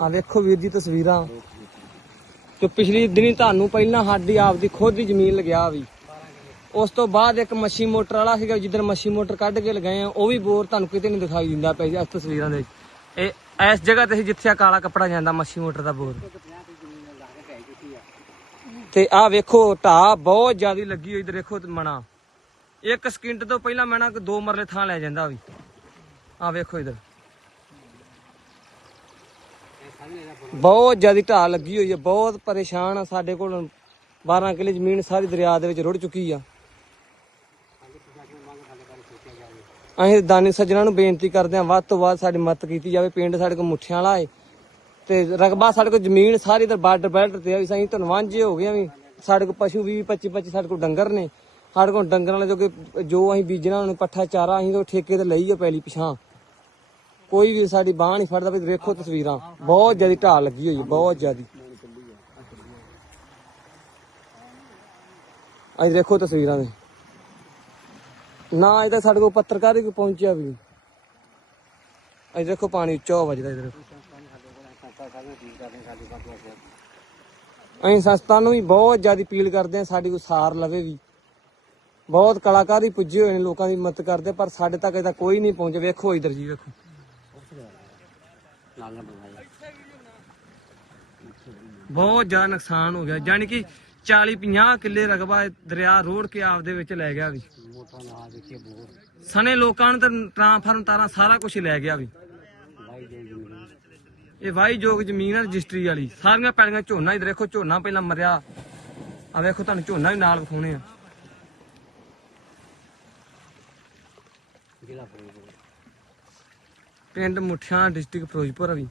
ਆ ਵੇਖੋ ਵੀਰ ਜੀ ਤਸਵੀਰਾਂ। ਜੋ ਪਿਛਲੀ ਦਿਨੀ ਤੁਹਾਨੂੰ ਪਹਿਲਾਂ ਸਾਡੀ ਆਪਦੀ ਖੁਦ ਦੀ ਜ਼ਮੀਨ ਲਗਿਆ ਵੀ। ਉਸ ਤੋਂ ਬਾਅਦ ਇੱਕ ਮੱਛੀ ਮੋਟਰ ਵਾਲਾ ਸੀਗਾ ਜਿੱਦਣ ਮੱਛੀ ਮੋਟਰ ਕੱਢ ਕੇ ਲਗਾਏ ਆ, ਉਹ ਵੀ ਬੋਰ ਤੁਹਾਨੂੰ ਕਿਤੇ ਨਹੀਂ ਦਿਖਾਈ ਦਿੰਦਾ ਪਿਆ ਜੀ ਇਸ ਤਸਵੀਰਾਂ ਦੇ ਇਹ ਇਸ ਜਗ੍ਹਾ ਤੇ ਸੀ ਜਿੱਥੇ ਆ ਕਾਲਾ ਕੱਪੜਾ ਜਾਂਦਾ, ਮੱਛੀ ਮੋਟਰ ਦਾ ਬੋਰ। ਤੇ ਆ ਵੇਖੋ, ਢਾਹ ਬਹੁਤ ਜ਼ਿਆਦਾ ਲੱਗੀ ਹੋਈ ਇਧਰ ਦੇਖੋ ਤੇ ਮਣਾ। ਇੱਕ ਸਕਿੰਟ ਤੋਂ ਪਹਿਲਾਂ ਮੈਣਾ ਦੋ ਮਰਲੇ ਥਾਂ ਲੈ ਜਾਂਦਾ ਵੀ। ਆ ਵੇਖੋ ਇਧਰ। ਬਹੁਤ ਜ਼ਿਆਦਾ ਢਾਹ ਲੱਗੀ ਹੋਈ ਹੈ ਬਹੁਤ ਪਰੇਸ਼ਾਨ ਆ ਸਾਡੇ ਕੋਲ। 12 ਕਿੱਲੇ ਜ਼ਮੀਨ ਸਾਰੀ ਦਰਿਆ ਦੇ ਵਿੱਚ ਰੁੜ ਚੁੱਕੀ ਆ। ਅਸੀਂ ਦਾਨੀ ਸੱਜਣਾ ਨੂੰ ਬੇਨਤੀ ਕਰਦੇ ਹਾਂ, ਵੱਧ ਤੋਂ ਵੱਧ ਸਾਡੀ ਮਦਦ ਕੀਤੀ ਜਾਵੇ, ਪਿੰਡ ਸਾਡੇ ਕੋਲ ਮੁੱਠਿਆਂ ਵਾਲਾ ਏ। ਤੇ ਰਕਬਾ ਸਾਡੇ ਕੋਲ ਜ਼ਮੀਨ ਸਾਰੀ ਇਧਰ ਬਾਰਡਰ ਬੈਲਟ ਤੇ ਆ ਵੀ ਅਸੀਂ ਧਨਵਾਂਝੇ ਹੋ ਗਏ ਵੀ, ਸਾਡੇ ਕੋਲ ਪਸ਼ੂ 20 25 25 ਸਾਡੇ ਕੋਲ ਡੰਗਰ ਨੇ। ਸਾਡੇ ਕੋਲ ਡੰਗਰਾਂ ਵਾਲੇ ਜੋ ਕਿ ਜੋ ਅਸੀਂ ਬੀਜਣਾ, ਉਹਨੇ ਪੱਠਾ ਚਾਰਾ ਅਸੀਂ ਉਹ ਠੇਕੇ ਤੇ ਲਈ ਆ ਪੈਲੀ ਪਿਛਾਂ ਕੋਈ ਵੀ ਸਾਡੀ ਬਾਹ ਨਹੀਂ ਫੜਦਾ ਵੀ ਵੇਖੋ ਤਸਵੀਰਾਂ। ਬਹੁਤ ਜ਼ਿਆਦਾ ਢਾਲ ਲੱਗੀ ਹੋਈ ਹੈ, ਬਹੁਤ ਜ਼ਿਆਦਾ। ਅੱਜ ਦੇਖੋ ਤਸਵੀਰਾਂ ਦੇ ਨਾ ਇਹ ਤਾਂ ਸਾਡੇ ਕੋਲ ਪੱਤਰਕਾਰ ਹੀ ਕੋਈ ਪਹੁੰਚਿਆ ਵੀ ਅੱਜ ਦੇਖੋ ਪਾਣੀ ਉੱਚਾ ਵੱਜਦਾ ਇਧਰ। ਅਸੀਂ ਸੰਸਥਾ ਨੂੰ ਵੀ ਬਹੁਤ ਜ਼ਿਆਦਾ ਅਪੀਲ ਕਰਦੇ ਹਾਂ, ਸਾਡੀ ਕੋਈ ਸਾਰ ਲਵੇ ਵੀ। ਬਹੁਤ ਕਲਾਕਾਰ ਹੀ ਪੁੱਜੇ ਹੋਏ ਨੇ, ਲੋਕਾਂ ਦੀ ਮਦਦ ਕਰਦੇ, ਪਰ ਸਾਡੇ ਤੱਕ ਇਹਦਾ ਕੋਈ ਨਹੀਂ ਪਹੁੰਚਿਆ। ਵੇਖੋ ਇਧਰ ਜੀ, ਵੇਖੋ। ਬਹੁਤ ਜ਼ਿਆਦਾ ਨੁਕਸਾਨ ਹੋ ਗਿਆ ਯਾਨੀ ਕਿ 40 50 ਕਿੱਲੇ ਰਕਬਾ ਇਹ ਦਰਿਆ ਰੋੜ ਕੇ ਆਪਦੇ ਵਿੱਚ ਲੈ ਗਿਆ ਵੀ। ਸਣੇ ਲੋਕਾਂ ਨੂੰ ਤਾਂ ਟ੍ਰਾਂਸਫਾਰਮ ਤਾਰਾਂ ਸਾਰਾ ਕੁਝ ਲੈ ਗਿਆ ਵੀ। ਇਹ ਵਾਈ ਜੋਗ ਜ਼ਮੀਨ ਹੈ ਰਜਿਸਟਰੀ ਵਾਲੀ, ਸਾਰੀਆਂ ਪੈਲੀਆਂ ਝੋਨਾ ਇਧਰ ਦੇਖੋ, ਝੋਨਾ ਪਹਿਲਾਂ ਮਰਿਆ। ਆ ਵੇਖੋ ਤੁਹਾਨੂੰ ਝੋਨਾ ਵੀ ਨਾਲ ਵਿਖਾਉਣੇ ਆ। ਪਿੰਡ ਮੁੱਠਿਆਂ ਡਿਸਟ੍ਰਿਕਟ ਫਿਰੋਜ਼ਪੁਰ ਆ ਵੀ।